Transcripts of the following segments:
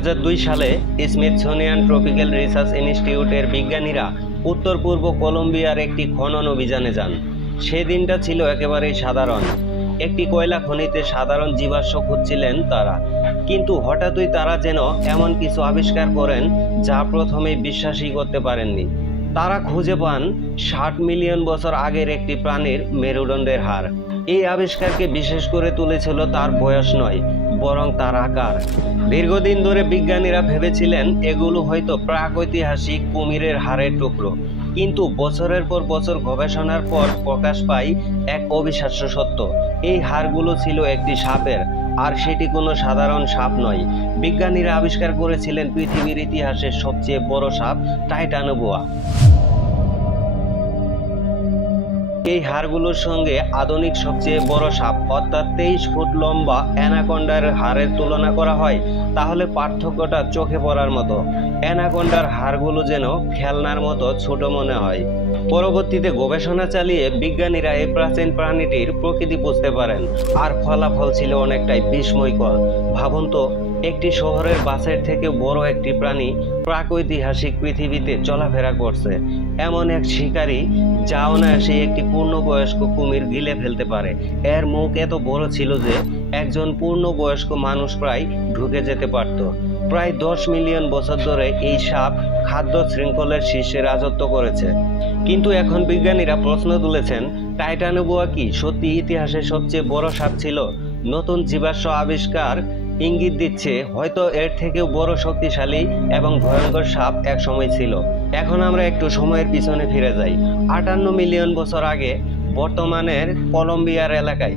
2002 সালে Smithsonian tropical research ইনস্টিটিউটের বিজ্ঞানীরা উত্তর পূর্ব কলম্বিয়ার একটি খনন অভিযানে যান। সেদিনটা ছিল একেবারেই সাধারণ। একটি কয়লা খনিতে সাধারণ জীবাশ্ম খুঁজছিলেন তারা, কিন্তু হঠাৎই তারা যেন এমন কিছু আবিষ্কার করেন যা প্রথমে বিশ্বাসই করতে পারেননি। তারা খুঁজে পান 60 মিলিয়ন বছর আগের একটি প্রাণীর মেরুদণ্ডের হাড়। এই আবিষ্কারকে বিশেষ করে তুলেছিল তার বয়স নয়, বরং তার আকার। দীর্ঘদিন ধরে বিজ্ঞানীরা ভেবেছিলেন এগুলো হয়তো প্রাগৈতিহাসিক কুমিরের হাড়ের টুকরো, কিন্তু বছরের পর বছর গবেষণার পর প্রকাশ পায় এক অবিশ্বাস্য সত্য। এই হাড়গুলো ছিল একটি সাপের, আর সেটি কোনো সাধারণ সাপ নয়। বিজ্ঞানীরা আবিষ্কার করেছিলেন পৃথিবীর ইতিহাসের সবচেয়ে বড় সাপ, টাইটানোবোয়া। এই হাড়গুলোর সঙ্গে আধুনিক সবচেয়ে বড় সাপ অর্থাৎ 23 ফুট লম্বা অ্যানাকোন্ডার হাড়ের তুলনা করা হয়, তাহলে পার্থক্যটা চোখে পড়ার মতো। অ্যানাকোন্ডার হাড়গুলো যেন খেলনার মতো ছোট মনে হয়। পরবর্তীতে গবেষণা চালিয়ে বিজ্ঞানীরা এই প্রাচীন প্রাণীটির প্রকৃতি বুঝতে পারেন, আর ফলাফল ছিল অনেকটাই বিস্ময়কর। ভাবুন তো, একটি শহরের বাসের থেকে বড় একটি প্রাণী প্রাগৈতিহাসিক পৃথিবীতে চলাফেরা করছে। এমন এক শিকারী যা অনায়াসে একটি পূর্ণবয়স্ক কুমির গিলে ফেলতে পারে। এর মুখ এত বড় ছিল যে একজন পূর্ণবয়স্ক মানুষ প্রায় ঢুকে যেতে পারত। প্রায় 10 মিলিয়ন বছর ধরে এই সাপ খাদ্য শৃঙ্খলের শীর্ষে রাজত্ব করেছে। কিন্তু এখন বিজ্ঞানীরা প্রশ্ন তুলেছেন, টাইটানোবোয়া কি সত্যি ইতিহাসের সবচেয়ে বড় সাপ ছিল? নতুন জীবাশ্ম আবিষ্কার ইঙ্গিত দিচ্ছে হয়তো এর থেকেও বড় শক্তিশালী এবং ভয়ঙ্কর সাপ এক সময় ছিল। এখন আমরা একটু সময়ের পিছনে ফিরে যাই 58 মিলিয়ন বছর আগে বর্তমানের কলম্বিয়ার এলাকায়।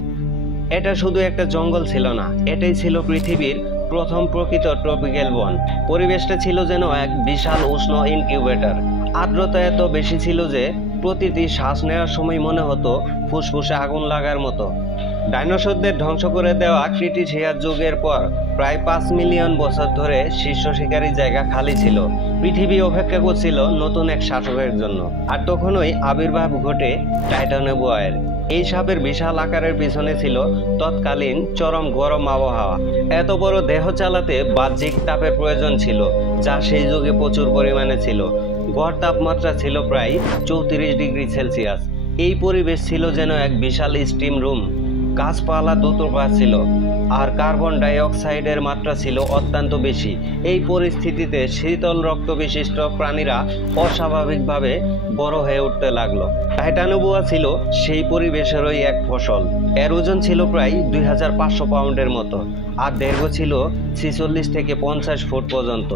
এটা শুধু একটা জঙ্গল ছিল না, এটাই ছিল পৃথিবীর প্রথম প্রকৃত ট্রপিক্যাল বন। পরিবেশটা ছিল যেন এক বিশাল উষ্ণ ইনকিউবেটর। আর্দ্রতা এত বেশি ছিল যে প্রতিটি শ্বাস নেওয়ার সময় মনে হতো ফুসফুসে আগুন লাগার মতো। ডাইনোসরদের ধ্বংস করে দেওয়া ক্রিটিশিয়াস যুগের পর প্রায় 5 মিলিয়ন বছর ধরে শীর্ষ শিকারীর জায়গা খালি ছিল। পৃথিবী অপেক্ষা করছিল নতুন এক শাসকের জন্য। আর তখনই আবির্ভাব ঘটে টাইটানোবোয়ার। এই সাপের বিশাল আকারের পিছনে ছিল তৎকালীন চরম গরম আবহাওয়া। এত বড় দেহ চালাতে বাহ্যিক তাপের প্রয়োজন ছিল, যা সেই যুগে প্রচুর পরিমাণে ছিল। গড় তাপমাত্রা ছিল প্রায় 34 ডিগ্রি সেলসিয়াস। এই পরিবেশ ছিল যেন এক বিশাল স্টিম রুম। গাছপালা দ্রুত ছিল, আর কার্বন ডাই অক্সাইডের মাত্রা ছিল অত্যন্ত বেশি। এই পরিস্থিতিতে শীতল রক্ত বিশিষ্ট প্রাণীরা অস্বাভাবিকভাবে বড় হয়ে উঠতে লাগলো। টাইটানোবোয়া ছিল সেই পরিবেশেরই এক ফসল। এর ওজন ছিল প্রায় 2500 পাউন্ডের মতো, আর দৈর্ঘ্য ছিল 46 থেকে 50 ফুট পর্যন্ত।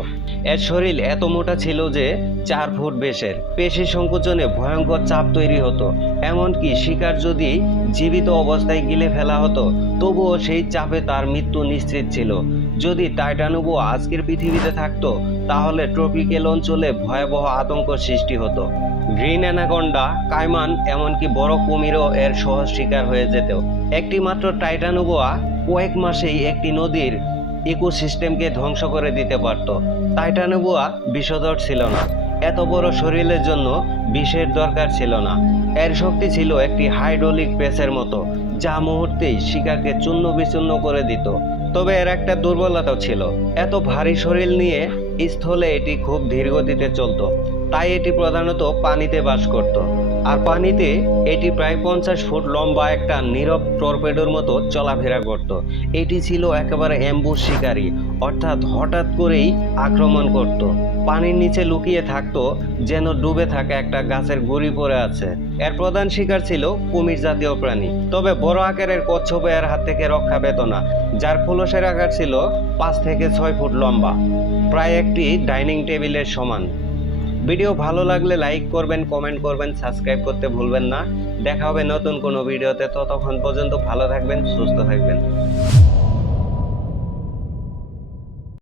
এর শরীর এত মোটা ছিল যে 4 ফুট বেশের। পেশি সংকোচনে ভয়ঙ্কর চাপ তৈরি হতো। এমনকি শিকার যদি জীবিত অবস্থায় গিলে ফেলা হতো, তবুও সেই চাপে তার মৃত্যু নিশ্চিত ছিল। যদি টাইটানোবোয়া আজকের পৃথিবীতে থাকতো, তাহলে ট্রপিক্যাল অঞ্চলে ভয়াবহ আতঙ্ক সৃষ্টি হতো। গ্রিন অ্যানাকোন্ডা, কাইমান, এমনকি বড় কুমিরও এর সহজ শিকার হয়ে যেত। একটি মাত্র টাইটানোবোয়া কয়েক মাসেই একটি নদীর ইকোসিস্টেমকে ধ্বংস করে দিতে পারত। টাইটানোবোয়া বিষধর ছিল না। এত বড় শরীরের জন্য বিষের দরকার ছিল না। এর শক্তি ছিল একটি হাইড্রোলিক প্রেসের মতো, যা মুহূর্তেই শিকারকে চূর্ণ বিচূর্ণ করে দিত। তবে এর একটা দুর্বলতাও ছিল। এত ভারী শরীর নিয়ে স্থলে এটি খুব ধীর গতিতে চলত, তাই এটি প্রধানত পানিতে বাস করত। আর পানিতে এটি প্রায় 50 ফুট লম্বা একটা নীরব টর্পেডোর মতো চলাফেরা করত। এটি ছিল একেবারে অ্যাম্বুশ শিকারী, অর্থাৎ হঠাৎ করেই আক্রমণ করত। পানির নিচে লুকিয়ে থাকতো যেন ডুবে থাকা একটা গাছের গুঁড়ি পড়ে আছে। এর প্রধান শিকার ছিল কুমির জাতীয় প্রাণী। তবে বড় আকারের কচ্ছপ এর হাত থেকে রক্ষা পেত না, যার খোলসের আকার ছিল 5 থেকে 6 ফুট লম্বা, প্রায় একটি ডাইনিং টেবিলের সমান। ভিডিও ভালো লাগলে লাইক করবেন, কমেন্ট করবেন, সাবস্ক্রাইব করতে ভুলবেন না। দেখা হবে নতুন কোনো ভিডিওতে। ততক্ষণ পর্যন্ত ভালো থাকবেন, সুস্থ থাকবেন।